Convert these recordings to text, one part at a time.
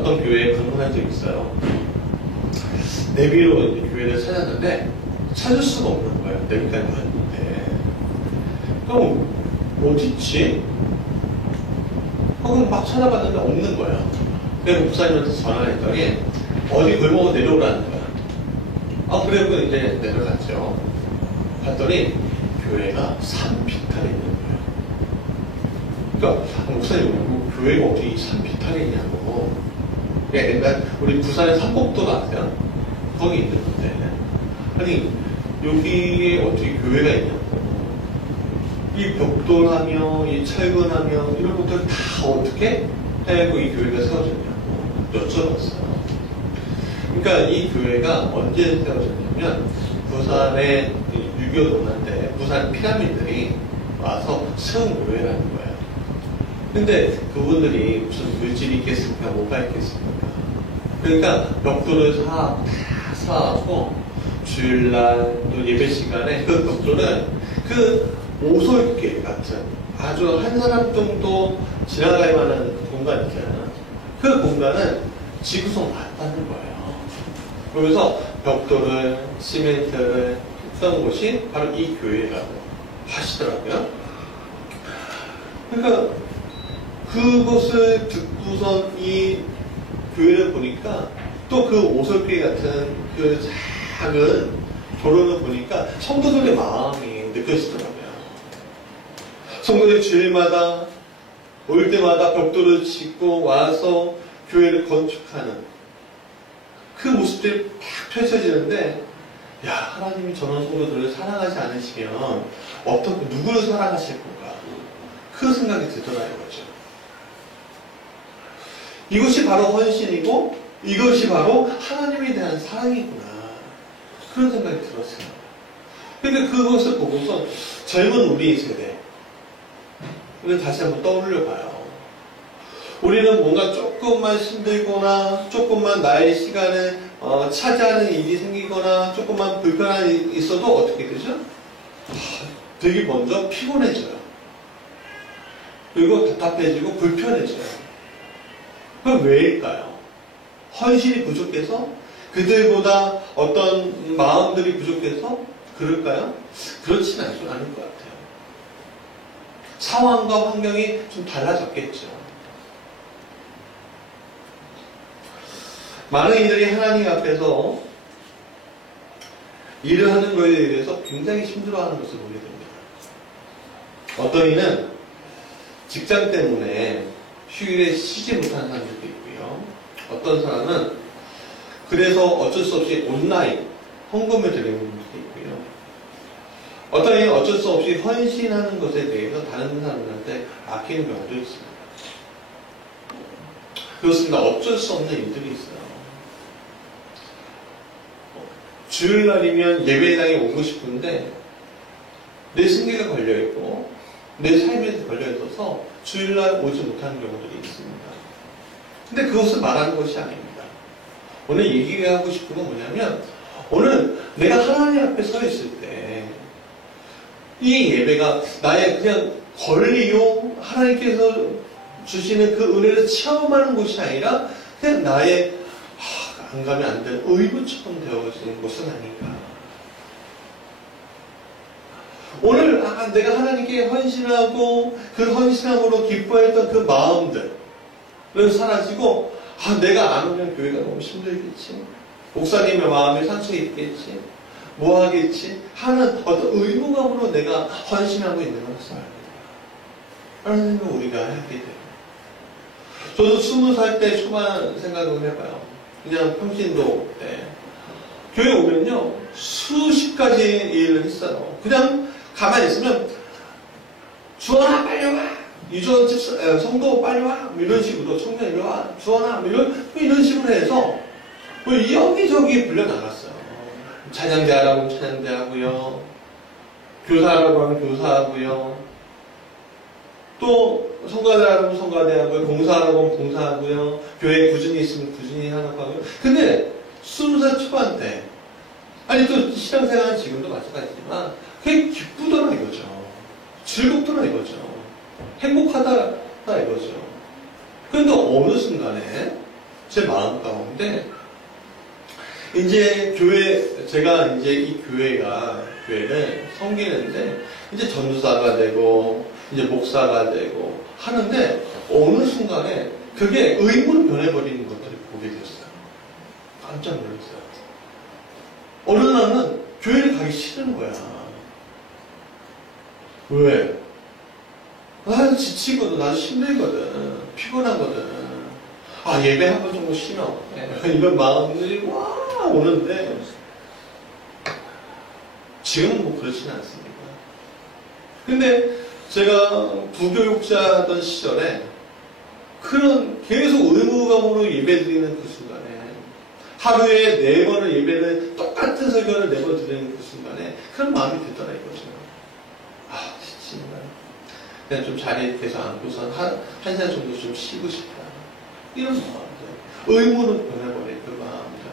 어떤 교회에 방문한 적이 있어요. 내비로 이제 교회를 찾았는데 찾을 수가 없는 거예요. 내비까지 왔는데. 그럼 어디있지? 하고 막 찾아봤는데 없는 거야. 그래서 목사님한테 전화를 했더니 어디 골목으로 내려오라는 거야. 아, 그래서 이제 내려갔죠. 갔더니 교회가 산비탈에 있는 거예요. 그러니까 목사님, 교회가 어디 산비탈에 있냐고. 옛날 우리 부산에 삼곡도가 아세요? 거기 있는 건데, 아니 여기에 어떻게 교회가 있냐고. 이 벽돌하며 이 철근하며 이런 것들 다 어떻게 해고 이 교회가 세워졌냐고 여쭤봤어요. 그러니까 이 교회가 언제 세워졌냐면 부산의 6.25 논란 때 부산 피라민들이 와서 세운 교회라는 거예요. 근데 그분들이 무슨 물질이 있겠습니까? 뭐가 있겠습니까? 그러니까 벽돌을 다 사와서 주일날 또 예배 시간에 그 벽돌은 그 오솔길 같은 아주 한 사람 정도 지나갈 만한 공간 있잖아요. 그 공간은 지구성 맞다는 거예요. 그래서 벽돌을, 시멘트를 했던 곳이 바로 이 교회라고 하시더라고요. 그러니까 그것을 듣고선 이 교회를 보니까 또 그 오솔길 같은 그 작은 도로를 보니까 성도들의 마음이 느껴지더라고요. 성도들이 주일마다 올 때마다 벽돌을 짓고 와서 교회를 건축하는 그 모습들이 딱 펼쳐지는데, 야, 하나님이 저런 성도들을 사랑하지 않으시면 누구를 사랑하실 건가? 그 생각이 들더라고요. 이것이 바로 헌신이고 이것이 바로 하나님에 대한 사랑이구나, 그런 생각이 들었어요. 근데 그것을 보고서 젊은 우리 세대, 우리는 다시 한번 떠올려 봐요. 우리는 뭔가 조금만 힘들거나 조금만 나의 시간을 차지하는 일이 생기거나 조금만 불편한 일이 있어도 어떻게 되죠? 되게 먼저 피곤해져요. 그리고 답답해지고 불편해져요. 그럼 왜일까요? 헌신이 부족해서? 그들보다 어떤 마음들이 부족해서? 그럴까요? 그렇지는 않을 것 같아요. 상황과 환경이 좀 달라졌겠죠. 많은 이들이 하나님 앞에서 일을 하는 것에 대해서 굉장히 힘들어하는 것을 보게 됩니다. 어떤 이는 직장 때문에 휴일에 쉬지 못하는 사람들도 있고요. 어떤 사람은 그래서 어쩔 수 없이 온라인 헌금을 드리는 분들도 있고요. 어떤 이는 어쩔 수 없이 헌신하는 것에 대해서 다른 사람들한테 아끼는 경우도 있습니다. 그렇습니다. 어쩔 수 없는 일들이 있어요. 주일날이면 예배당에 오고 싶은데 내 승계가 걸려있고 내 삶에 걸려있어서 주일날 오지 못하는 경우들이 있습니다. 근데 그것을 말하는 것이 아닙니다. 오늘 얘기하고 싶은 건 뭐냐면, 오늘 내가 하나님 앞에 서 있을 때 이 예배가 나의 그냥 권리요, 하나님께서 주시는 그 은혜를 체험하는 곳이 아니라 그냥 나의 안 가면 안 되는 의무처럼 되어지는 곳은 아닌가. 오늘 내가 하나님께 헌신하고 그 헌신함으로 기뻐했던 그 마음들은 사라지고, 내가 안 오면 교회가 너무 힘들겠지, 목사님의 마음에 상처 있겠지, 뭐 하겠지 하는 어떤 의무감으로 내가 헌신하고 있는 것을 알게 돼요. 우리가 하게 돼요. 저도 20살 때 초반 생각을 해봐요. 그냥 평신도 때 교회 오면요 수십 가지 일을 했어요. 그냥 가만히 있으면 주원아 빨리 와, 유전집 성도 빨리 와, 이런 식으로 청년 이리 와, 주원아 이런 식으로 해서 여기저기 불려나갔어요. 찬양대 하라고 찬양대 하고요, 교사하라고 하면 교사하고요, 또 성가대 하라고 성가대 하고요, 봉사하라고 하면 봉사하고요, 교회에 구준이 있으면 구준이 하라고 하고요. 근데 20살 초반 때, 아니 또 신앙생활은 지금도 마찬가지지만 그게 기쁘더라 이거죠. 즐겁더라 이거죠. 행복하다 이거죠. 그런데 어느 순간에 제 마음 가운데 이제 제가 이제 이 교회를 섬기는데 이제 전도사가 되고 이제 목사가 되고 하는데 어느 순간에 그게 의무로 변해버리는 것들을 보게 됐어요. 깜짝 놀랐어요. 어느 날은 교회를 가기 싫은 거야. 왜? 나는 지치거든, 나도 힘들거든, 피곤하거든. 예배 한 번 정도 쉬면 이런 마음들이 와 오는데 지금은 뭐 그렇지는 않습니다. 근데 제가 부교육자던 시절에 그런 계속 의무감으로 예배드리는 그 순간에 하루에 4번을 예배를 똑같은 설교를 4번 드리는 그 순간에 그런 마음이 들더라 이거죠. 지치구나. 그냥 좀 자리에 계속 앉고선 한 시간 정도 좀 쉬고 싶다. 이런 마음들. 의무로 변해버린 그 마음들.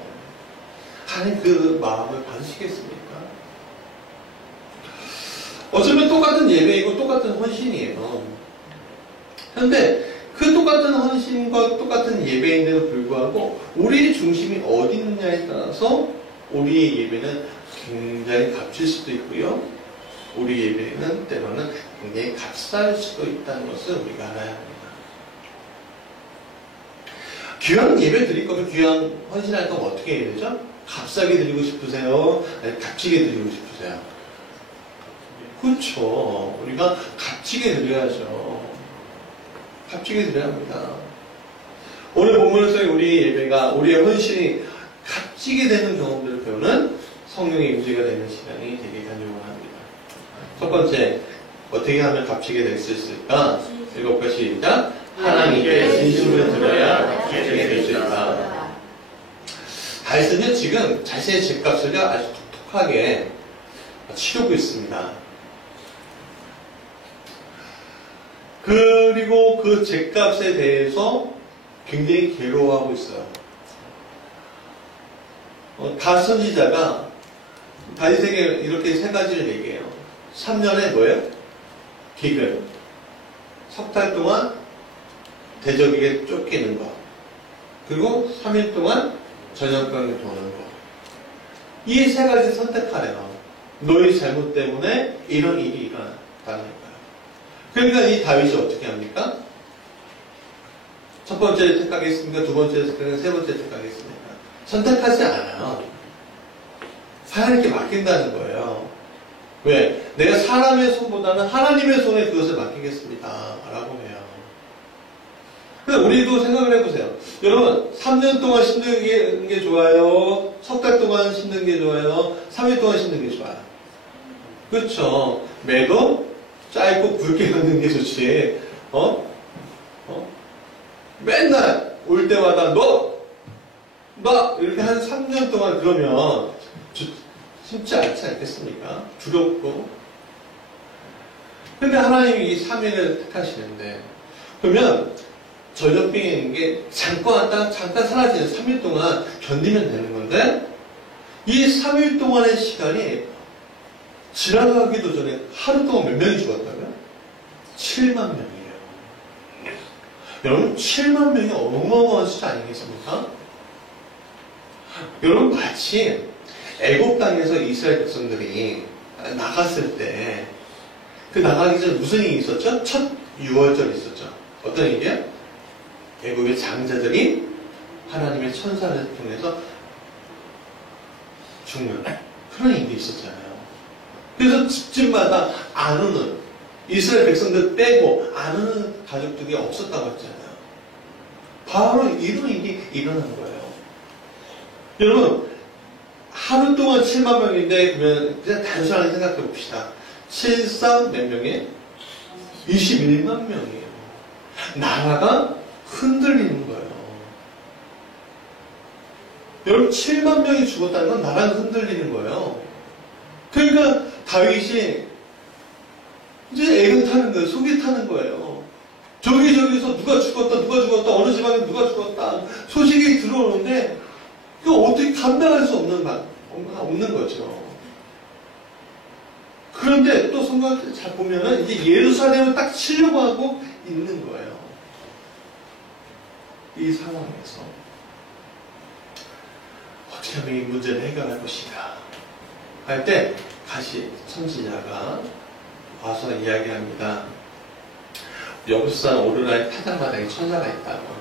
하나님 그 마음을 받으시겠습니까? 어쩌면 똑같은 예배이고 똑같은 헌신이에요. 그런데 그 똑같은 헌신과 똑같은 예배인데도 불구하고 우리의 중심이 어디 있느냐에 따라서 우리의 예배는 굉장히 값질 수도 있고요. 우리 예배는 때로는 굉장히 값쌀 수도 있다는 것을 우리가 알아야 합니다. 귀한 예배 드릴 거면 귀한 헌신할 거면 어떻게 해야 되죠? 값싸게 드리고 싶으세요? 아니면 값지게 드리고 싶으세요? 그렇죠. 우리가 값지게 드려야죠. 값지게 드려야 합니다. 오늘 본문에서 우리 예배가 우리의 헌신이 값지게 되는 경험들을 배우는 성령의 임재가 되는 시간이 되게 간절을 합니다. 첫 번째, 어떻게 하면 값지게 될 수 있을까? 7가지 시작. 하나님께 진심으로 드려야 값지게 될 수 있다. 다윗은요 지금 자신의 집값을 아주 톡톡하게 치르고 있습니다. 그리고 그 죗값에 대해서 굉장히 괴로워하고 있어요. 갓 선지자가 다윗에게 이렇게 3가지를 얘기해요. 3년에 뭐예요? 기근. 석 달 동안 대적에게 쫓기는 거. 그리고 3일 동안 전염병이 도는 거. 이 3가지 선택하래요. 너희 잘못 때문에 이런 일이 일어났다는 거예요. 그러니까 이 다윗이 어떻게 합니까? 첫 번째 택하겠습니까? 두 번째 택하겠습니까? 세 번째 택하겠습니까? 선택하지 않아요. 하나님께 맡긴다는 거예요. 왜? 내가 사람의 손보다는 하나님의 손에 그것을 맡기겠습니다. 라고 해요. 근데 우리도 생각을 해보세요. 여러분, 3년 동안 힘든 게 좋아요? 석 달 동안 힘든 게 좋아요? 3일 동안 힘든 게 좋아요? 그렇죠. 매도 짧고 굵게 가는 게 좋지. 맨날 올 때마다 너 이렇게 한 3년 동안 그러면 쉽지 않지 않겠습니까? 두렵고. 근데 하나님이 이 3일을 택하시는데 그러면 전염병이 있는 게 잠깐 사라지는 3일 동안 견디면 되는 건데 이 3일 동안의 시간이 지나가기도 전에 하루 동안 몇 명이 죽었다고요? 7만 명이에요. 여러분 7만 명이 어마어마한 숫자 아니겠습니까? 여러분 마치 애국 땅에서 이스라엘 백성들이 나갔을 때 그 나가기 전에 무슨 일이 있었죠? 첫 유월절이 있었죠. 어떤 일이에요? 애국의 장자들이 하나님의 천사를 통해서 죽는 그런 일이 있었잖아요. 그래서 집집마다 안 오는 이스라엘 백성들 빼고 안 오는 가족들이 없었다고 했잖아요. 바로 이런 일이 일어난 거예요. 여러분 하루 동안 7만 명인데 그러면 그냥 단순하게 생각해 봅시다. 7, 3 몇 명이에요? 21만 명이에요. 나라가 흔들리는 거예요. 여러분 7만 명이 죽었다는 건 나라가 흔들리는 거예요. 그러니까 다윗이 이제 애를 타는 거예요. 속이 타는 거예요. 저기서 누가 죽었다 어느 지방에 누가 죽었다 소식이 들어오는데 그 어떻게 감당할 수 없는 거죠. 그런데 또 성경을 잘 보면은 이제 예루살렘을 딱 치려고 하고 있는 거예요. 이 상황에서. 어떻게 하면 이 문제를 해결할 것인가 할 때 다시 선지자가 와서 이야기합니다. 여부산 오르나의 타작마당에 천사가 있다고.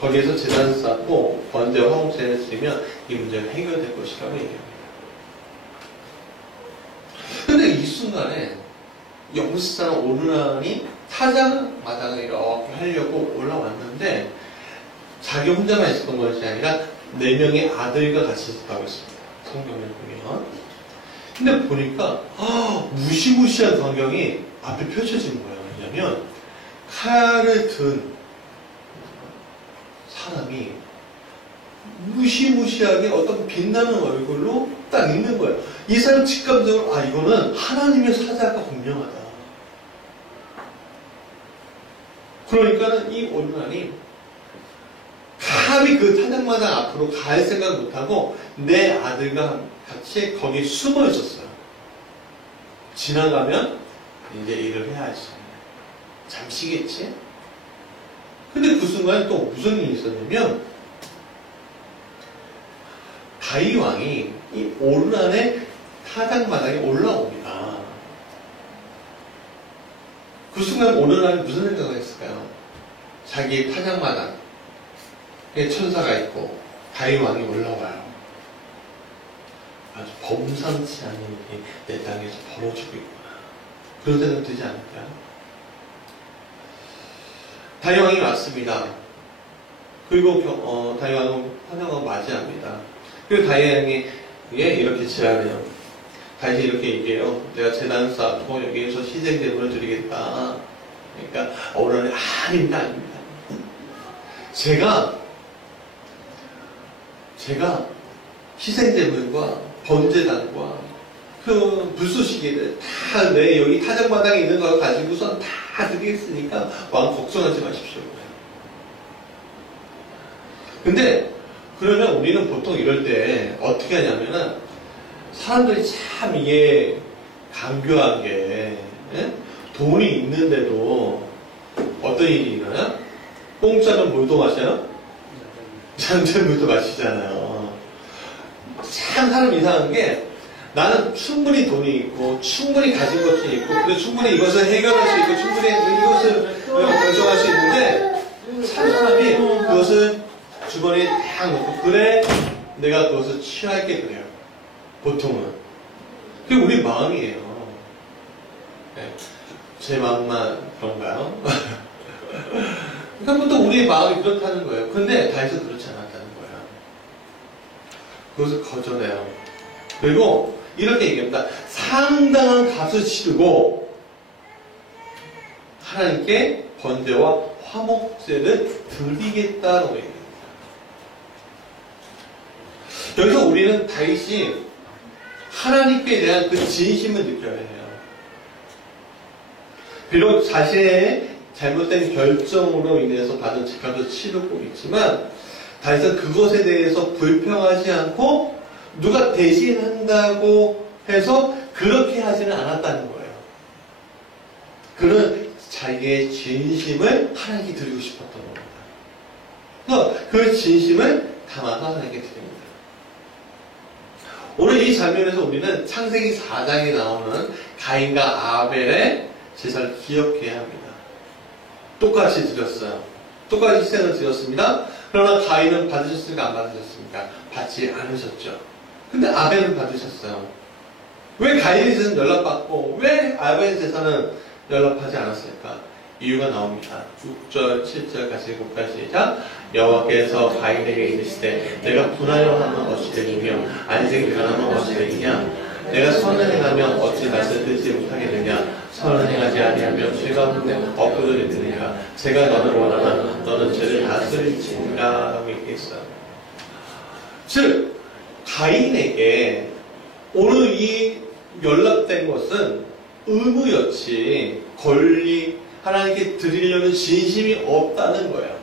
거기에서 제단 쌓고 번제와 화목제를 드리면 이 문제가 해결될 것이라고 얘기합니다. 근데 이 순간에 여부산 오르나니 타작마당을 이렇게 하려고 올라왔는데 자기 혼자만 있었던 것이 아니라 4명의 아들과 같이 있었다고 했습니다. 성경을 보면. 근데 보니까 무시무시한 광경이 앞에 펼쳐진 거예요. 왜냐면 칼을 든 사람이 무시무시하게 어떤 빛나는 얼굴로 딱 있는 거예요. 이 사람 직감적으로 이거는 하나님의 사자가 분명하다. 그러니까는 이 오르나니 감히 그 타작마당 앞으로 갈 생각 못하고 내 아들과 같이 거기 숨어 있었어요. 지나가면 이제 일을 해야지. 잠시겠지? 근데 그 순간에 또 무슨 일이 있었냐면 다윗 왕이 이 오르난의 타작마당에 올라옵니다. 그 순간 오르난이 무슨 생각을 했을까요? 자기의 타작마당에 천사가 있고 다윗 왕이 올라와요. 아주 범상치 않은 일이 내 땅에서 벌어지고 있구나. 그런 생각 들지 않을까요? 다윗 왕이 왔습니다. 그리고 다윗 왕은 환영하고 맞이합니다. 그리고 다윗 왕이 이렇게 제안해요. 다윗이 이렇게 얘기해요. 내가 제단 쌓고 여기에서 희생제물을 드리겠다. 그러니까 오르난이 아닙니다. 제가 희생제물과 번제단과 그 불쏘시개를 다 내 여기 타작마당에 있는 걸 가지고선 다 드리겠으니까 왕 걱정하지 마십시오. 근데 그러면 우리는 보통 이럴 때 어떻게 하냐면은 사람들이 참 이게 간교한 게 돈이 있는데도 어떤 일이 일어나? 공짜로 물도 마셔요? 잔잔물도 마시잖아요. 참 사람 이상한 게 나는 충분히 돈이 있고 충분히 가진 것이 있고 그리고 충분히 이것을 해결할 수 있고 충분히 이것을 결정할 수 있는데 참 사람이 그것을 주머니에 딱 놓고 그래 내가 그것을 취할게 그래요. 보통은. 그게 우리 마음이에요. 네. 제 마음만 그런가요? 그러니까 보통 우리의 마음이 그렇다는 거예요. 근데 다윗은 그렇지 않았다는 거예요. 그것을 거절해요. 그리고 이렇게 얘기합니다. 상당한 값을 치르고 하나님께 번제와 화목제를 드리겠다라고 얘기합니다. 여기서 우리는 다윗이 하나님께 대한 그 진심을 느껴야 해요. 비록 자신의 잘못된 결정으로 인해서 받은 죄값을 치르고 있지만 다윗은 그것에 대해서 불평하지 않고 누가 대신한다고 해서 그렇게 하지는 않았다는 거예요. 그는 자기의 진심을 하나님께 드리고 싶었던 겁니다. 그래서 그 진심을 담아서 하나님께 드립니다. 오늘 이 장면에서 우리는 창세기 4장에 나오는 가인과 아벨의 제사를 기억해야 합니다. 똑같이 드렸어요. 똑같이 희생을 드렸습니다. 그러나 가인은 받으셨습니까? 안 받으셨습니까? 받지 않으셨죠. 근데 아벨은 받으셨어요. 왜 가인의 제사는 연락받고 왜 아벨의 제사는 연락하지 않았을까? 이유가 나옵니다. 6절, 7절까지 7까지 시작. 여호와께서 가인에게 이르시되 내가 분하여 하면 어찌 되느냐 안식을 변하면 어찌 되느냐 내가 선을 행하면 어찌 낯을 들지 못하겠느냐 선을 행하지 아니하면 죄가 없는 엎어져 있느니라 제가 너를 원하나 너는 죄를 다스릴지니라 라고 얘기했어요. 즉 가인에게 오늘 이 연락된 것은 의무였지 권리 하나님께 드리려는 진심이 없다는 거예요.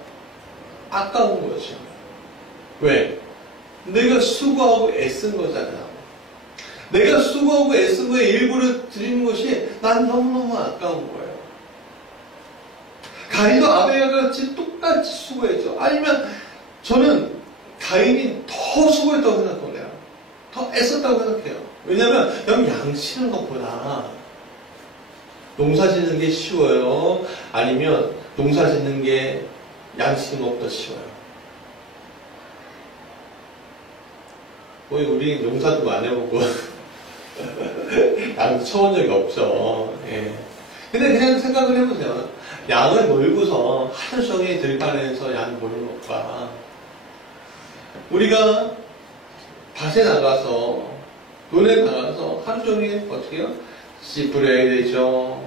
아까운 거죠. 왜? 내가 수고하고 애쓴 거잖아요. 내가 수고하고 애쓴 거에 일부를 드리는 것이 난 너무너무 아까운 거예요. 가인도 아벨과 같이 똑같이 수고했죠. 아니면 저는 가인이 더 수고했다고 생각해요. 내가. 더 애썼다고 생각해요. 왜냐면 여러분 양 치는 것보다 농사 짓는 게 쉬워요? 아니면 농사 짓는 게 양 치는 것보다 쉬워요? 우리 농사도 안 해보고 양 쳐본 적이 없죠. 예. 근데 그냥 생각을 해보세요. 양을 몰고서 하루 종일 들판에서 양 모는 것과 우리가 밭에 나가서 논에 나가서 하루 종일 어떻게 해요? 씨 뿌려야 되죠.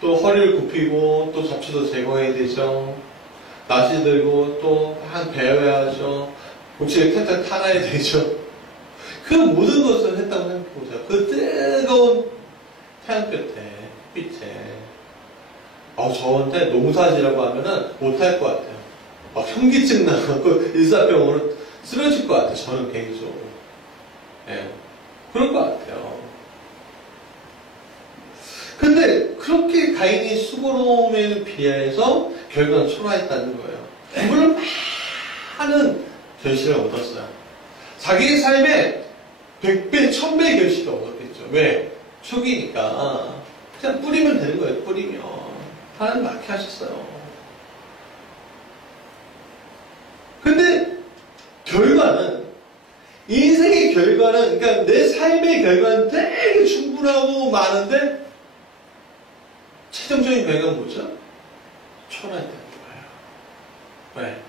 또 허리를 굽히고 또 잡초도 제거해야 되죠. 낫이 들고 또 한 배워야죠. 고치를 탈탈 타놔야 되죠. 그 모든 것을 했다고 생각해보세요. 그 뜨거운 태양볕에, 빛에. 저한테 농사지라고 하면은 못할 것 같아요. 막 현기증 나고 일사병으로 쓰러질 것 같아요. 저는 개인적으로. 예. 그럴 것 같아요. 근데 그렇게 가인이 수고로움에 비해서 결과는 초라했다는 거예요. 물론 많은 결실을 얻었어요. 자기의 삶에 100배, 1000배의 결실을 얻었겠죠. 왜? 초기니까. 그냥 뿌리면 되는 거예요. 뿌리면. 하나님 낳게 하셨어요. 근데 결과는, 인생의 결과는, 그러니까 내 삶의 결과는 되게 충분하고 많은데 최종적인 결과는 뭐죠? 초라했다는 거예요. 왜?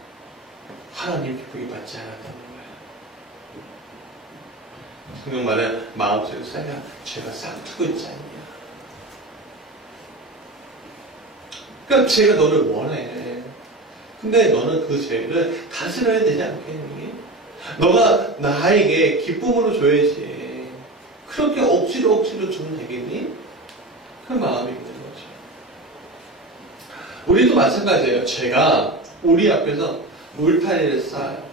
하나님 기쁘게 받지 않았다는 거예요. 성경 말에 마음속에 죄가 싹트고 있지 않냐. 그러니까 죄가 너를 원해. 근데 너는 그 죄를 다스려야 되지 않겠니? 너가 나에게 기쁨으로 줘야지. 그렇게 억지로 주면 되겠니? 그 마음이 있는 거죠. 우리도 마찬가지예요. 죄가 우리 앞에서 울타리를 쌓아요.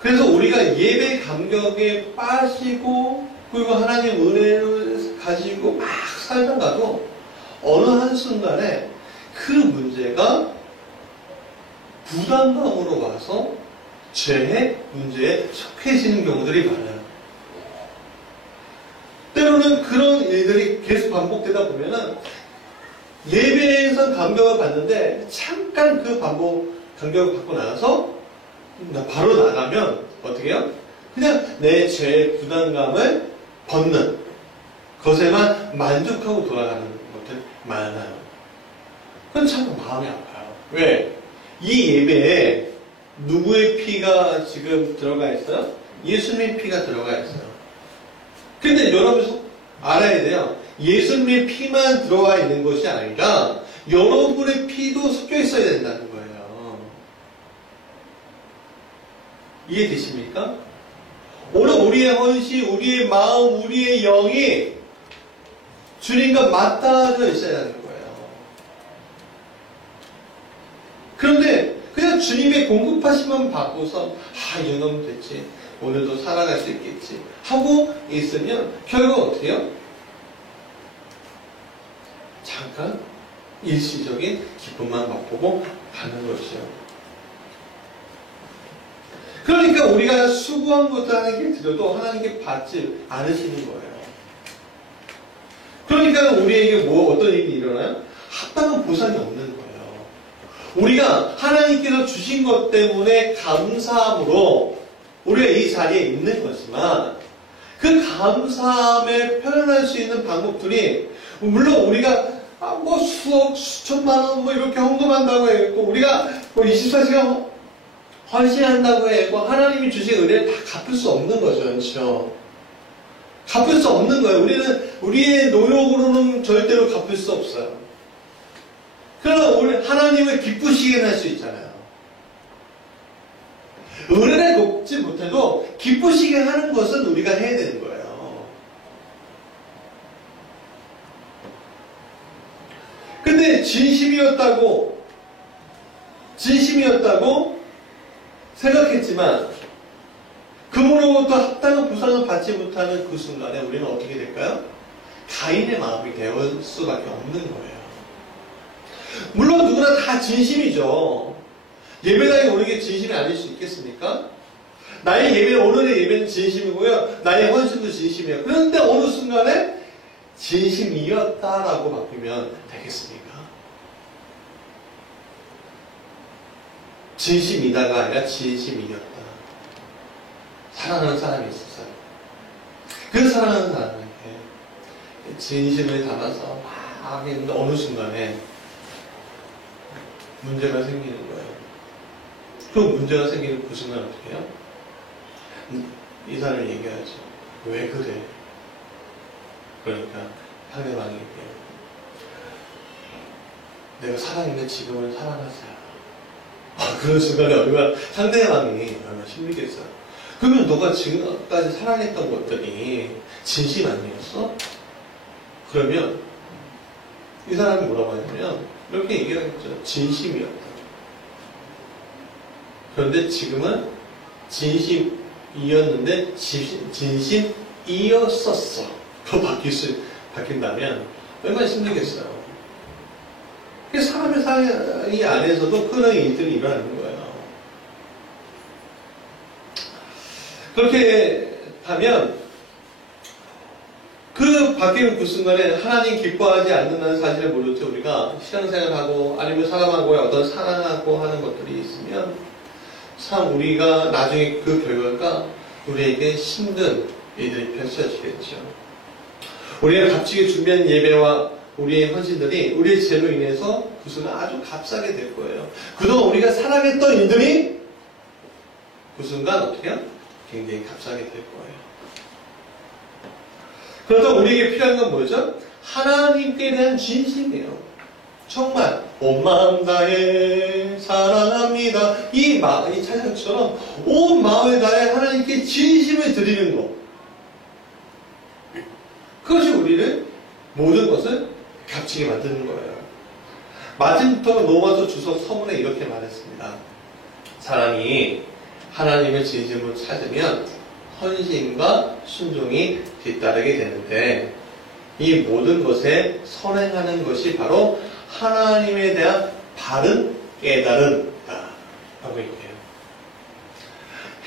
그래서 우리가 예배 감격에 빠지고 그리고 하나님 은혜를 가지고 막 살다가도 어느 한순간에 그 문제가 부담감으로 와서 죄의 문제에 속해지는 경우들이 많아요. 때로는 그런 일들이 계속 반복되다 보면은 예배에서 감격을 받는데 잠깐 그 감격을 받고 나서 바로 나가면 어떻게 해요? 그냥 내 죄의 부담감을 벗는 것에만 만족하고 돌아가는 것들 많아요. 그건 참 마음이 아파요. 왜? 이 예배에 누구의 피가 지금 들어가 있어요? 예수님의 피가 들어가 있어요. 근데 여러분 알아야 돼요. 예수님의 피만 들어와 있는 것이 아니라 여러분의 피도 섞여 있어야 된다는 거예요. 이해되십니까? 오늘 우리의 헌신, 우리의 마음, 우리의 영이 주님과 맞닿아져 있어야 하는 거예요. 그런데 그냥 주님의 공급하심만 받고서 이 정도면 됐지. 오늘도 살아갈 수 있겠지. 하고 있으면 결국 어떻게 해요? 잠깐 일시적인 기쁨만 맛보고 가는 것이요. 그러니까 우리가 수고한 것도 하나님께 드려도 하나님께 받지 않으시는 거예요. 그러니까 우리에게 어떤 일이 일어나요? 합당한 보상이 없는 거예요. 우리가 하나님께서 주신 것 때문에 감사함으로 우리가 이 자리에 있는 거지만 그 감사함에 표현할 수 있는 방법들이 물론 우리가 수억, 수천만 원 이렇게 헌금한다고 했고 우리가 24시간 헌신한다고 했고 하나님이 주신 은혜를 다 갚을 수 없는 거죠. 그렇죠? 갚을 수 없는 거예요. 우리는 우리의 노력으로는 절대로 갚을 수 없어요. 그러나 우리 하나님을 기쁘시게 할 수 있잖아요. 은혜를 갚지 못해도 기쁘시게 하는 것은 우리가 해야 되는 거예요. 근데 진심이었다고 생각했지만 그로부터 합당한 보상을 받지 못하는 그 순간에 우리는 어떻게 될까요? 가인의 마음이 되어 수밖에 없는 거예요. 물론 누구나 다 진심이죠. 예배당에 오는 게 진심이 아닐 수 있겠습니까? 나의 예배는, 오늘의 예배는 진심이고요. 나의 헌신도 진심이에요. 그런데 어느 순간에 진심이었다라고 바뀌면 되겠습니까? 진심이다가 아니라 진심이었다. 사랑하는 사람이 있었어요. 그 사랑하는 사람에게 진심을 담아서 막 했는데 어느 순간에 문제가 생기는 거예요. 그 문제가 생기는 그 순간 어떻게 해요? 이 사람을 얘기하죠. 왜 그래? 그러니까 상대방이 얘기해요. 내가 사랑했는데 지금은 사랑하지 않아. 그런 순간에 얼마나 상대방이 얼마나 힘들겠어요. 그러면 너가 지금까지 사랑했던 것들이 진심 아니었어? 그러면 이 사람이 뭐라고 하냐면 이렇게 얘기를 했죠. 진심이었다. 그런데 지금은 진심이었는데 진심이었었어. 그거 바뀐다면 얼마나 힘들겠어요. 사람의 사이 안에서도 그런 일들이 일어나는 거예요. 그렇게 하면 그 바뀌는 그 순간에 하나님 기뻐하지 않는다는 사실을 모를 때 우리가 신앙생활하고 아니면 사람하고의 어떤 사랑하고 하는 것들이 있으면 참 우리가 나중에 그 결과가 우리에게 힘든 일들이 펼쳐지겠죠. 우리가 값지게 준비한 예배와 우리의 헌신들이 우리의 죄로 인해서 그 순간 아주 값싸게 될 거예요. 그동안 우리가 사랑했던 일들이 그 순간 어떻게 해요? 굉장히 값싸게 될 거예요. 그래서 우리에게 필요한 건 뭐죠? 하나님께 대한 진심이에요. 정말 온 마음 다해 사랑합니다. 이 찬양처럼 온 마음을 다해 하나님께 진심을 드리는 것. 그것이 우리를 모든 것을 값지게 만드는 거예요. 마침부터 로마서 주석 서문에 이렇게 말했습니다. 사람이 하나님의 진심을 찾으면 헌신과 순종이 뒤따르게 되는데 이 모든 것에 선행하는 것이 바로 하나님에 대한 바른 깨달음이다. 라고 얘기해요.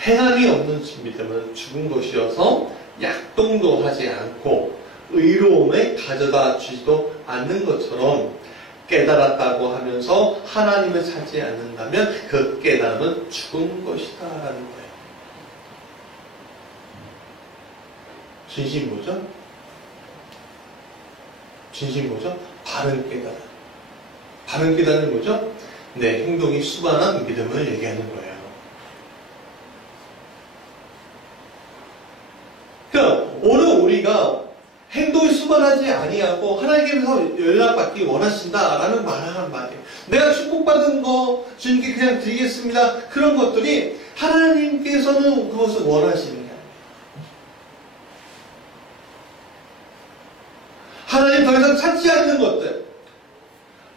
행함이 없는 준비되면 죽은 것이어서 약동도 하지 않고 의로움에 가져다 주지도 않는 것처럼 깨달았다고 하면서 하나님을 찾지 않는다면 그 깨달음은 죽은 것이다 라는 거예요. 진심이 뭐죠? 진심이 뭐죠? 바른 깨달음. 바른 깨달음이 뭐죠? 내 행동이 수반한 믿음을 얘기하는 거예요. 그러니까 오늘 우리가 행동이 수반하지 아니하고 하나님께서 연락받기 원하신다라는 말을 하는 말이에요. 내가 축복받은 거 주님께 그냥 드리겠습니다. 그런 것들이 하나님께서는 그것을 원하시는 게 아니에요. 하나님 더 이상 찾지 않는 것들,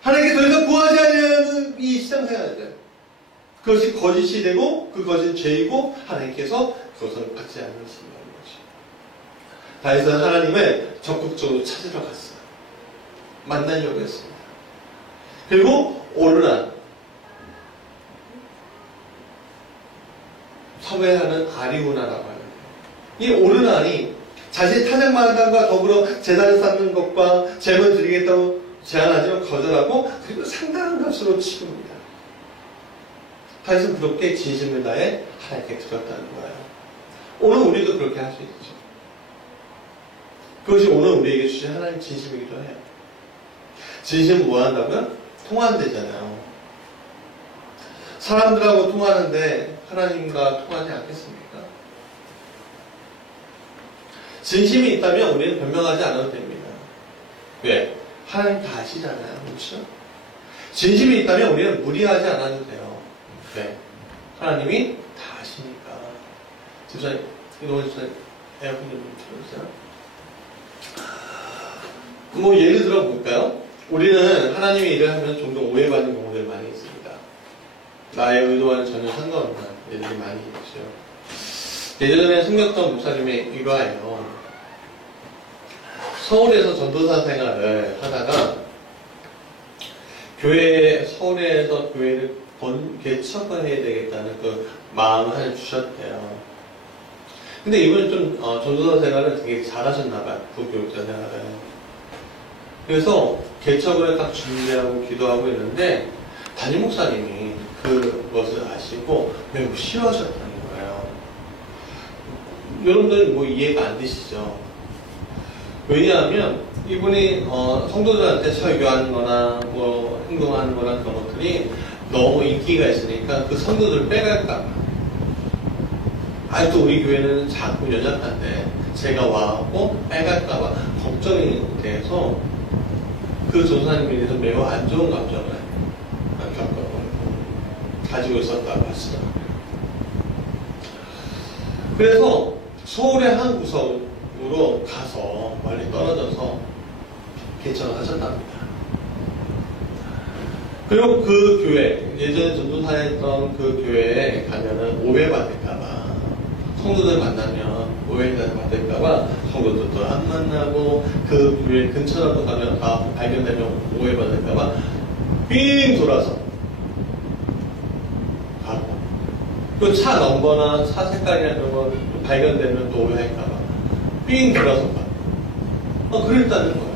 하나님께 더 이상 구하지 않는 이 신앙생활들, 그것이 거짓이 되고 그것은 죄이고 하나님께서 그것을 받지 않으신다. 다윗은 하나님을 적극적으로 찾으러 갔어요. 만나려고 했습니다. 그리고 오르난 섭외하는 아리우나라고 하는 이 오르난이 자신의 타작마당과 더불어 제단을 쌓는 것과 제물 드리겠다고 제안하지만 거절하고 그리고 상당한 값으로 치릅니다. 다윗은 그렇게 진심을 다해 하나님께 드렸다는 거예요. 오늘 우리도 그렇게 할 수 있죠. 그것이 오늘 우리에게 주신 하나님 진심이기도 해요. 진심은 뭐 한다고요? 통한대잖아요. 사람들하고 통하는데 하나님과 통하지 않겠습니까? 진심이 있다면 우리는 변명하지 않아도 됩니다. 왜? 하나님 다 아시잖아요. 그렇죠? 진심이 있다면 우리는 무리하지 않아도 돼요. 왜? 하나님이 다 아시니까. 집사님, 이거 집사님, 에어컨 좀 틀어주세요. 뭐 예를 들어 볼까요? 우리는 하나님의 일을 하면 종종 오해받는 경우들 많이 있습니다. 나의 의도와는 전혀 상관없는 일들이 많이 있죠. 예전에 승격던 목사님의 일화예요. 서울에서 전도사 생활을 하다가 서울에서 교회를 개척을 해야 되겠다는 그 마음을 하나 주셨대요. 근데 이분은 좀 전도사 생활을 되게 잘하셨나봐요. 부교육자 생활을. 그래서 개척을 딱 준비하고 기도하고 있는데 담임 목사님이 그것을 아시고 매우 싫어하셨다는 거예요. 여러분들은 뭐 이해가 안 되시죠? 왜냐하면 이분이 성도들한테 설교하는 거나 뭐 행동하는 거나 그런 것들이 너무 인기가 있으니까 그 성도들을 빼갈까 봐. 아직도 우리 교회는 자꾸 연약한데 제가 와갖고 빼갈까 봐 걱정이 돼서 그 전사님에 대해서 매우 안 좋은 감정을 가지고 있었다고 하시더라고요. 그래서 서울의 한 구석으로 가서 멀리 떨어져서 개척을 하셨답니다. 그리고 그 교회, 예전에 전도사였던 그 교회에 가면은 오해받을까봐, 성도들 만나면 오해받을까봐 성도들도 안 만나고, 그 교회 근처라도 가면 다 발견되면 오해받을까봐 삥 돌아서 가고, 또 차 넘거나 차 색깔이나 그런 거 발견되면 또 오해할까봐 삥 돌아서 가고, 그랬다는 거예요.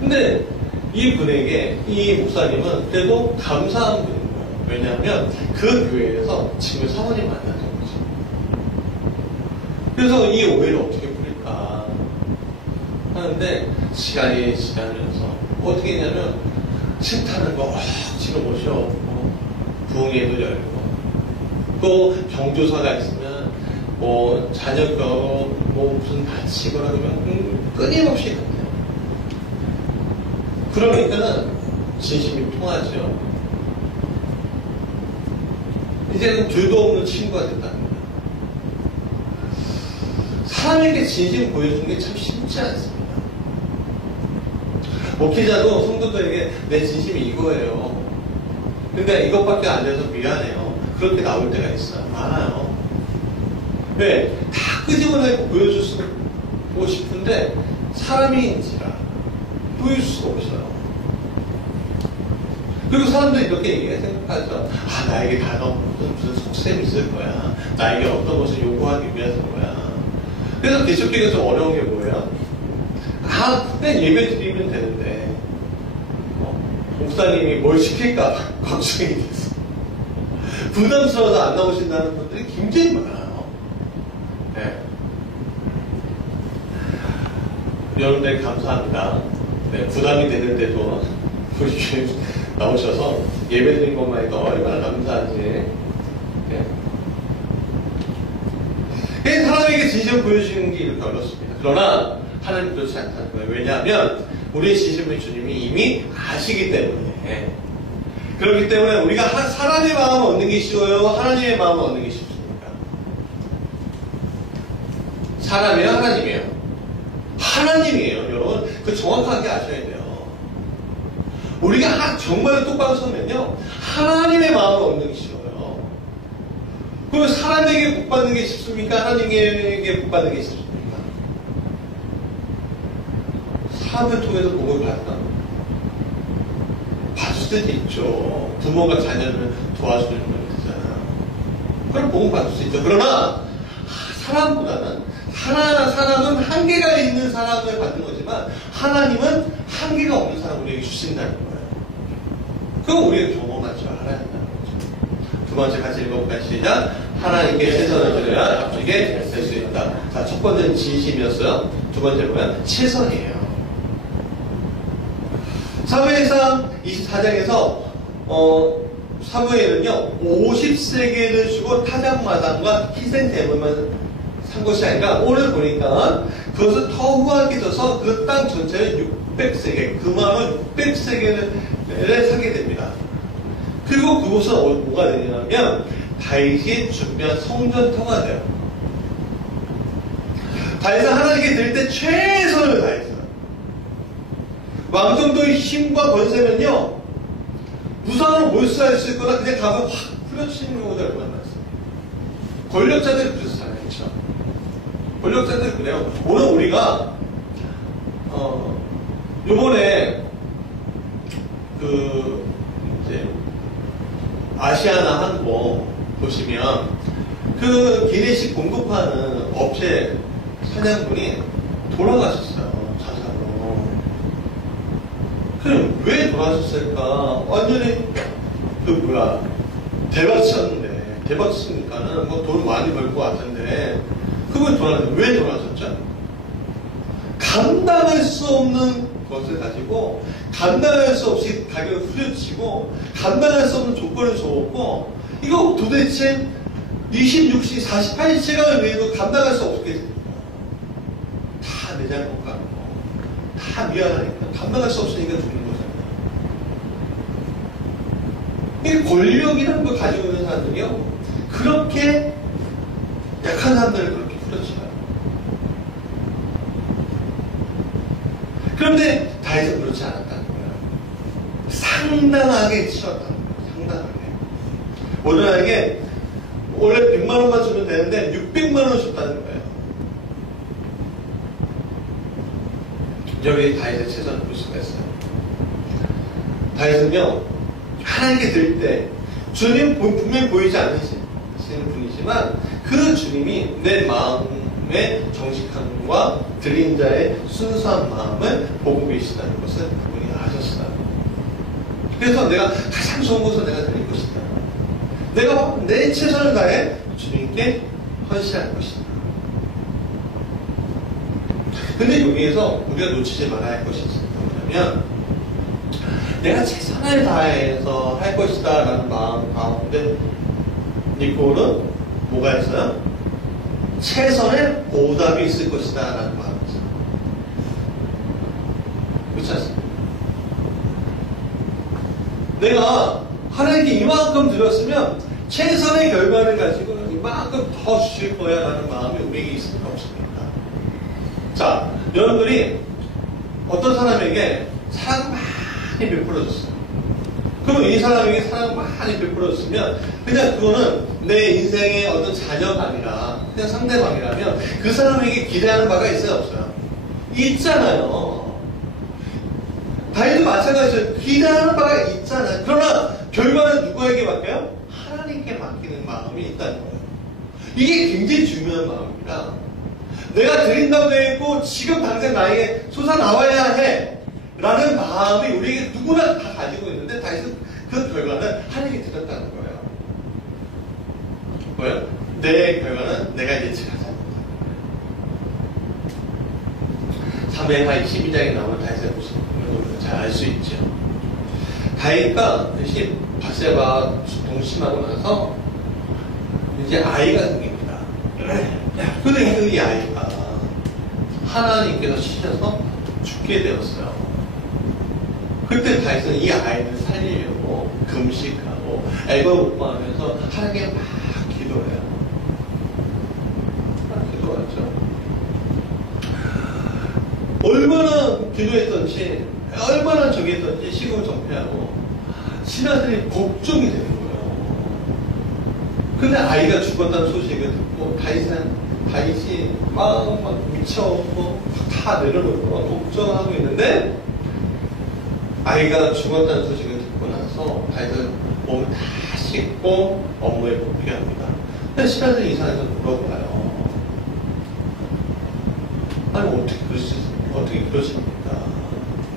근데 이 분에게 이 목사님은 그래도 감사한 분인 거예요. 왜냐하면 그 교회에서 지금 사모님 만났던 거죠. 그래서 이 오해를 어떻게 풀릴까 하는데 시간이 지나면서 어떻게 했냐면 식타는 거 억지로 모셔오고 부흥회도 열고 또 경조사가 있으면 뭐 자녀 결혼 뭐 무슨 다치거나 그러면 끊임없이 간대요. 그러니까는 진심이 통하죠. 이제는 죄도 없는 친구가 됐다는 거예요. 사람에게 진심 보여주는 게 참 쉽지 않습니다. 목회자도 성도들에게 내 진심이 이거예요. 근데 이것밖에 안 돼서 미안해요. 그렇게 나올 때가 있어요. 많아요. 왜? 다 끄집어내고 보여주고 싶은데 사람인지라 보일 수가 없어요. 그리고 사람들이 이렇게 얘기해 생각하죠. 나에게 다가오는 무슨 속셈이 있을 거야. 나에게 어떤 것을 요구하기 위해서 거야. 그래서 개척기가 좀 어려운 게 뭐예요? 그때 예배 드리면 되는데 목사님이 뭘 시킬까 걱정이 돼서 부담스러워서 안 나오신다는 분들이 굉장히 많아요. 네. 여러분들 감사합니다. 네, 부담이 되는데도 우리 교회 나오셔서 예배드린 것만 해도 얼마나 감사한지. 네. 사람에게 진심을 보여주는 게 이렇게 어렵습니다. 그러나 하나님 그렇지 않다는 거예요. 왜냐하면 우리의 진심을 주님이 이미 아시기 때문에. 그렇기 때문에 우리가 사람의 마음을 얻는 게 쉬워요? 하나님의 마음을 얻는 게 쉽습니까? 사람이에요? 하나님이에요? 하나님이에요. 여러분 그 정확하게 아셔야 돼요. 우리가 정말 똑바로 서면요 하나님의 마음을 얻는 게 쉬워요. 그러면 사람에게 복 받는 게 쉽습니까? 하나님에게 복 받는 게 쉽습니까? 사람을 통해서 복을 받나? 받을 때도 있죠. 부모가 자녀를 도와주는 건 있잖아. 그럼 복을 받을 수 있죠. 그러나 사람보다는 사람은 한계가 있는 사람을 받는 거지만 하나님은 한계가 없는 사람을 우리에게 주신다는 거예요. 그건 우리가 경험하지 알아야 한다는 거죠. 두 번째 같이 읽어볼까요? 시작. 하나님께 최선을 드려야 값지게 될 수 있다. 자, 첫 번째는 진심이었어요. 두 번째 뭐야? 최선이에요. 사무엘상 24장에서 사무엘은요 50세계를 주고 타작마당과 희생 제물만 산 것이 아니라 오늘 보니까 그것을 더 후하게 줘서 그 땅 전체를 600세계 그 마음을 600세계를 사게 됩니다. 그리고 그곳은 뭐가 되냐면 다윗이 준비한 성전터가 돼요. 다윗은 하나님께 드릴 때 최선을 다했어요. 왕정도의 힘과 권세면요 무상으로 몰수했을 거나 그냥 가면 확 후려치는 경우가 얼마나 많았어요. 권력자들이 그렇잖아요. 그렇죠? 권력자들이 그래요. 오늘 우리가 요번에 이제 아시아나 항공 보시면 그 기내식 공급하는 업체 사장분이 돌아가셨어요. 자살로. 그럼 왜 돌아가셨을까? 완전히 대박쳤는데, 대박치니까는 뭐 돈 많이 벌 것 같은데 그분 왜 돌아가셨죠? 감당할 수 없는 것을 가지고 감당할 수 없이 가격을 후려치고 감당할 수 없는 조건을 줘놓고 이거 도대체 26시 48시간을 위해서 감당할 수 없게 됩니다. 다 내 잘못 같고 다 미안하니까 감당할 수 없으니까 죽는 거잖아요. 이 권력이라는 걸 가지고 있는 사람들이요 그렇게 약한 사람들을 그렇게 후려치어요. 그런데 다윗은 그렇지 않았다는 거예요. 상당하게 치렀다는 거예요. 상당하게. 오늘에게 원래 100만 원만 주면 되는데 600만 원을 줬다는 거예요. 여기 다윗의 최선을 볼 수가 있어요. 다윗은요 하나님께 드릴 때 주님 분명히 보이지 않으시는 분이지만 그 주님이 내 마음의 정직함과 드린 자의 순수한 마음을 보고 계시다는 것을 그분이 아셨어요. 그래서 내가 가장 좋은 것을 내가 드릴 것이다. 내가 내 최선을 다해 주님께 헌신할 것이다. 근데 여기에서 우리가 놓치지 말아야 할 것이 뭐냐면 내가 최선을 다해서 할 것이다 라는 마음 가운데 니콜은 뭐가 있어요? 최선의 보답이 있을 것이다 라는 마음이 있어요. 그렇지 않습니까? 내가 하나님께 이만큼 드렸으면 최선의 결과를 가지고 이만큼 더 주실 거야 라는 마음이 우리에게 있습니까? 없습니까? 자, 여러분들이 어떤 사람에게 사랑 많이 베풀어줬어요. 그러면 이 사람에게 사랑 많이 베풀어줬으면 그냥 그거는 내 인생의 어떤 자녀가 아니라 그냥 상대방이라면 그 사람에게 기대하는 바가 있어요? 없어요? 있잖아요. 다윗도 마찬가지죠. 기대하는 바가 있잖아요. 그러나 결과는 누구에게 맡겨요? 하나님께 맡기는 마음이 있다는 거예요. 이게 굉장히 중요한 마음입니다. 내가 드린다고 되어 있고 지금 당장 나에게 솟아나와야 해 라는 마음이 우리에게 누구나 다 가지고 있는데 다윗은 그 결과는 하나님께 드렸다는 거예요. 뭐예요? 내 결과는 내가 예측하지 않는다. 사무엘하 22장에 나오는 다윗의 모습을 보면 우리가 잘 알 수 있죠. 다윗과 바세바 동심하고 나서 이제 아이가 생깁니다. 근데 그 아이가 하나님께서 치셔서 죽게 되었어요. 그때 다윗은 이 아이를 살리려고 금식하고 애걸복걸하면서 하나님께 막 기도해요. 막 기도하죠. 얼마나 기도했던지 얼마나 저기 했던지 시국을 정패하고 신하들이 걱정이 되는 거예요. 근데 아이가 죽었다는 소식을 듣고 다윗이 막 미쳐서 다 내려놓고 걱정하고 있는데 아이가 죽었다는 소식을 듣고 나서 다윗은 몸을 다 씻고 업무에 복귀합니다. 근데 신하들이 이상해서 물어봐요. 아니 어떻게 그러십니까?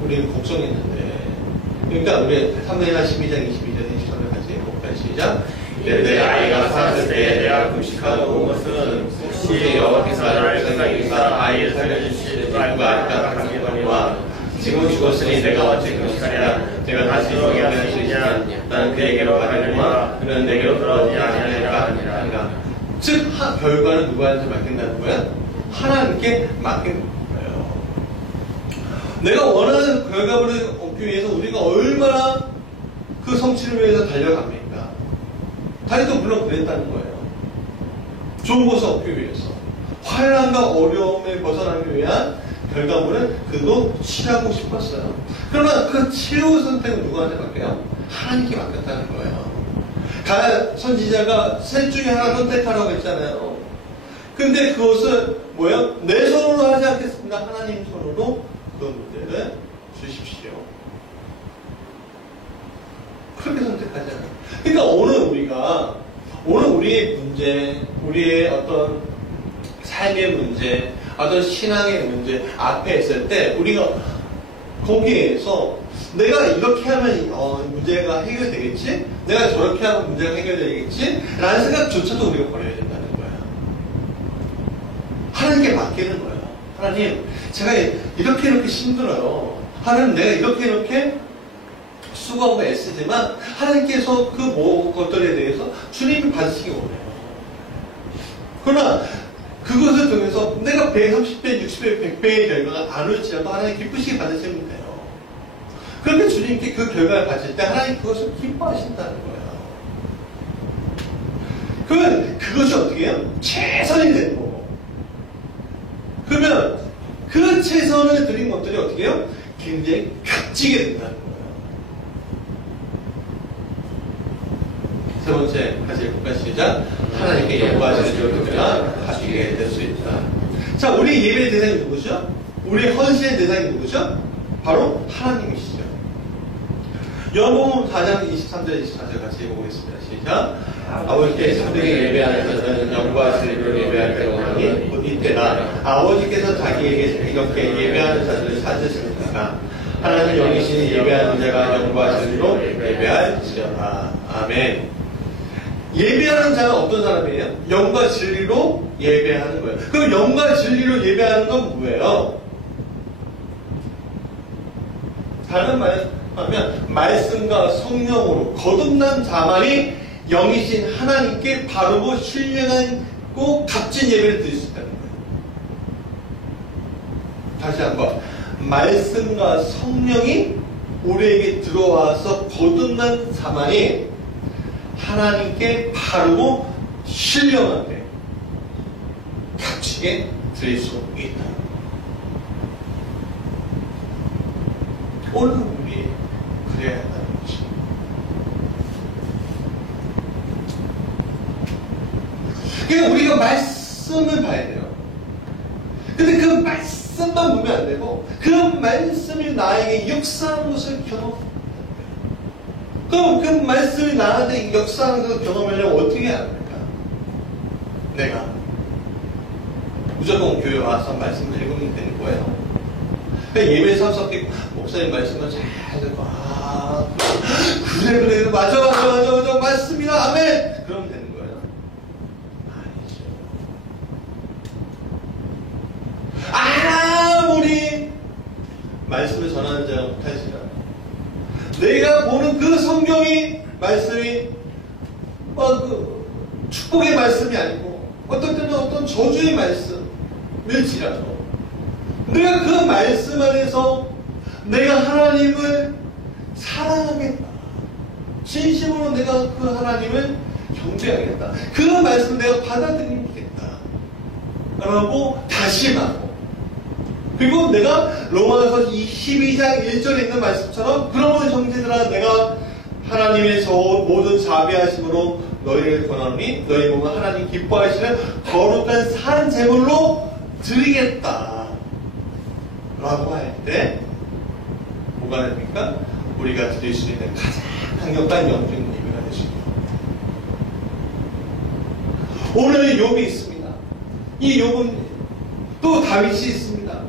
우리는 걱정했는데. 그러니까 우리 사무엘하 12장 22절 23절 같이 볼까요? 시작. 내 아이가 살았을 때 내가 금식하고 온 것은 혹시 여호와께서 나를 세상에서 아이를 살려주실 누가 있다 하기거니와 지금 죽었으니 내가 어찌 금식하랴. 내가 다시 돌아오게 할 수 있느냐. 나는 그에게로 가려니와 그는 내게로 돌아오지 아니하리라. 즉 결과는 누구한테 맡긴다는 거야? 하나님께 맡긴 거예요. 내가 원하는 결과물을 얻기 위해서 우리가 얼마나 그 성취를 위해서 달려갑니까? 다윗도 물론 그랬다는 거예요. 좋은 것을 얻기 위해서. 환난과 어려움에 벗어나기 위한 결과물은 그도 취하고 싶었어요. 그러나 그 치료의 선택은 누구한테 맡겨요? 하나님께 맡겼다는 거예요. 선지자가 셋 중에 하나 선택하라고 했잖아요. 근데 그것을 뭐예요? 내 손으로 하지 않겠습니다. 하나님 손으로 그 문제를 주십시오. 그렇게 선택하잖아요. 그러니까 어느 오늘 우리의 문제, 우리의 어떤 삶의 문제, 어떤 신앙의 문제 앞에 있을 때 우리가 거기에서 내가 이렇게 하면 문제가 해결되겠지? 내가 저렇게 하면 문제가 해결되겠지? 라는 생각조차도 우리가 버려야 된다는 거야. 하나님께 맡기는 거야. 하나님, 제가 이렇게 힘들어요. 하나님, 내가 이렇게 수고하고 애쓰지만 하나님께서 그 것들에 대해서 주님이 받으시기 원해요. 그러나 그것을 통해서 내가 130배, 60배, 100배의 결과가 안 올지라도 하나님 기쁘시게 받으시면 돼요. 그런데 주님께 그 결과를 가질 때 하나님 그것을 기뻐하신다는 거예요. 그러면 그것이 어떻게 해요? 최선이 되는 거고. 그러면 그 최선을 드린 것들이 어떻게 해요? 굉장히 값지게 된다는 거예요. 세 번째, 다시 읽을까? 시작. 하나님께 예뻐하시는 것들이나 값지게 될 수 있다. 자, 우리 예배의 대상이 누구죠? 우리 헌신의 대상이 누구죠? 바로 하나님이시죠. 요한복음 4장 23절 24절 같이 읽어보겠습니다. 시작. 아버지께 참되게 예배하는 자들은 영과 진리로 예배할 때가 오나니 곧 이때라. 아버지께서 자기에게 이렇게 예배하는 자들을 찾으시니까 하나님 영이시니 예배하는 자가 영과 진리로 예배할지어다. 아멘. 예배하는 자가 어떤 사람이에요? 영과 진리로 예배하는 거예요. 그럼 영과 진리로 예배하는 건 뭐예요? 다른 말하면 말씀과 성령으로 거듭난 자만이 영이신 하나님께 바르고 신령하고 값진 예배를 드릴 수 있다는 거예요. 다시 한번, 말씀과 성령이 우리에게 들어와서 거듭난 자만이 하나님께 바르고 신령하게 값지게 드릴 수 있다. 오늘 우리 그래야 한다는 거지. 그러니까 우리가 말씀을 봐야 돼요. 근데 그 말씀만 보면 안 되고 그 말씀이 나에게 역사하는 것을 경험해야 돼요. 그럼 그 말씀이 나한테 역사하는 것을 경험하려면 어떻게 해야 합니까? 내가 무조건 교회 와서 말씀을 읽으면 되는 거예요. 예배 참석했고 목사님 말씀을 잘 듣고 그래 맞아 맞습니다 아멘 그러면 되는 거예요? 아니죠. 아무리 말씀을 전하는 자가 못하시라 내가 보는 그 성경이 말씀이 그 축복의 말씀이 아니고 어떤 때는 어떤 저주의 말씀일지라도 내가 그 말씀 안에서 내가 하나님을 사랑하겠다. 진심으로 내가 그 하나님을 경배하겠다. 그 말씀 내가 받아들이겠다. 라고 다짐하고 그리고 내가 로마서 12장 1절에 있는 말씀처럼 그러면 형제들아 내가 하나님의 저 모든 자비하심으로 너희를 권하노니 너희 몸은 하나님 기뻐하시는 거룩한 산 제물로 드리겠다. 라고 할 때 뭐가 됩니까? 우리가 드릴 수 있는 가장 강력한 영적인 예배가 될 수 있습니다. 오늘 욥이 있습니다. 이 욥은 또 다윗이 있습니다.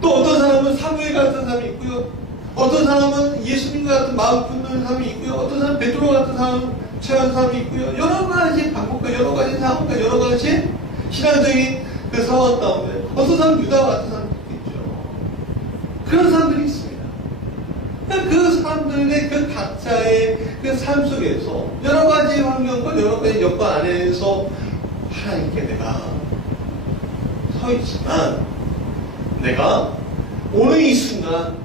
또 어떤 사람은 사무엘 같은 사람이 있고요. 어떤 사람은 예수님과 같은 마음 품는 사람이 있고요. 어떤 사람은 베드로 같은 사람 체험한 사람이 있고요. 여러 가지 방법과 여러 가지 상황과 여러 가지 신앙적인 그 상황 가운데 어떤 사람은 유다와 같은 사람 그런 사람들이 있습니다. 그 사람들의 그 각자의 그 삶 속에서 여러 가지 환경과 여러 가지 여건 안에서 하나님께 내가 서 있지만 내가 오늘 이 순간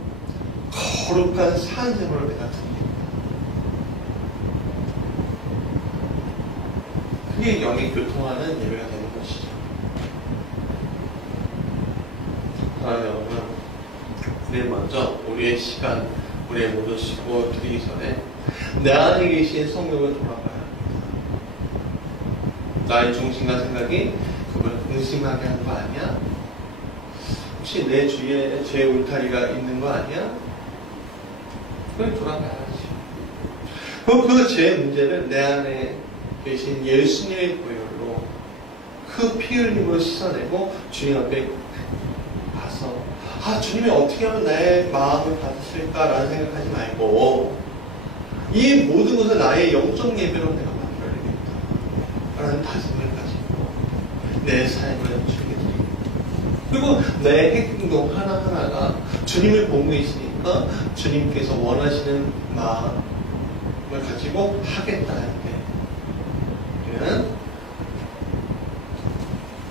거룩한 산sem으로 내가 드립니다. 그게 영이 교통하는 예배가 되는 것이죠. 사랑하는 여러분 우리 먼저 우리의 시간, 우리의 모든 수고 드리기 전에 내 안에 계신 성령을 돌아봐야 합니다. 나의 중심과 생각이 그걸 의심하게 하는 거 아니야? 혹시 내 주위에 죄 울타리가 있는 거 아니야? 그걸 돌아봐야지. 그 제 문제를 내 안에 계신 예수님의 보혈로 그 피 흘림으로 씻어내고 주님 앞에 가서 주님이 어떻게 하면 나의 마음을 받으실까라는 생각하지 말고 이 모든 것을 나의 영적 예배로 내가 만들어야겠다 라는 다짐을 가지고 내 삶을 주님께 드리고 그리고 내 행동 하나하나가 주님을 보고 있으니까 주님께서 원하시는 마음을 가지고 하겠다 할 때 우리는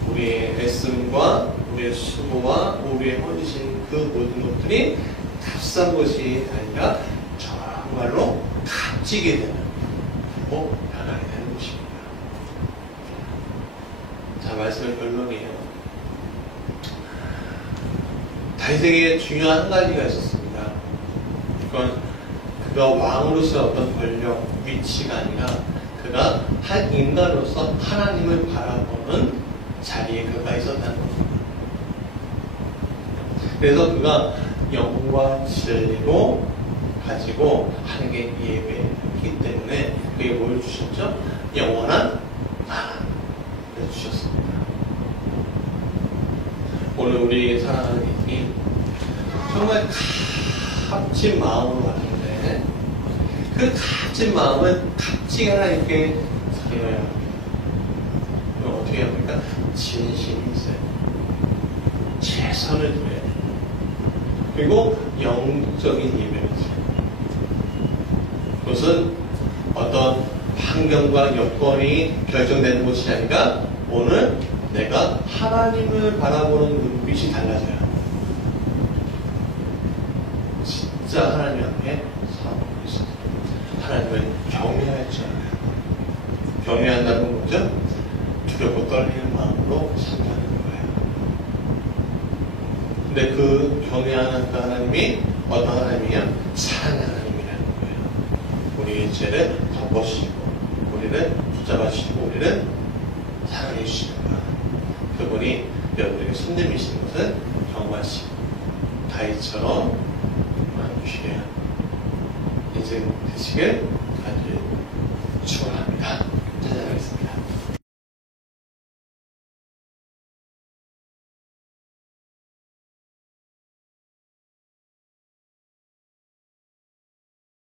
우리의 애씀과 우리의 수고와 우리의 헌신 그 모든 것들이 값싼 것이 아니라 정말로 값지게 되는 변하게 되는 것입니다. 자, 말씀의 결론이에요. 다윗에게 중요한 한 가지가 있었습니다. 그건 그가 왕으로서의 어떤 권력, 위치가 아니라 그가 한 인간으로서 하나님을 바라보는 자리에 그가 있었다는 겁니다. 그래서 그가 영과 진리로 가지고 하는 게 예배이기 때문에 그게 뭘 주셨죠? 영원한 하나님을 주셨습니다. 오늘 우리 사랑하는 이들이 정말 값진 마음으로 왔는데 그 값진 마음을 값지게 하나님께 드려야 합니다. 그럼 어떻게 합니까? 진심이 있어요. 최선을 드려야 돼요. 그리고 영적인 예배를 드려요. 그것은 어떤 환경과 여건이 결정되는 것이 아니라 오늘 내가 하나님을 바라보는 눈빛이 달라져요. 진짜 하나님 앞에 서고 있어요. 하나님을 경외할 줄 알아요. 경외한다는 뭐죠? 두렵고 떨리는 마음으로 섬기는 거예요. 근데 그 경외하는 그 하나님이 어떤 하나님이냐? 사랑의 하나님이라는 거예요. 우리의 죄를 덮어주시고 우리를 붙잡아주시고 우리를 사랑해 주시는 거예요. 그분이 여러분에게 손님이신 것을 경험하시고 다윗처럼 귀한 인생 되시길 간절히 축원합니다.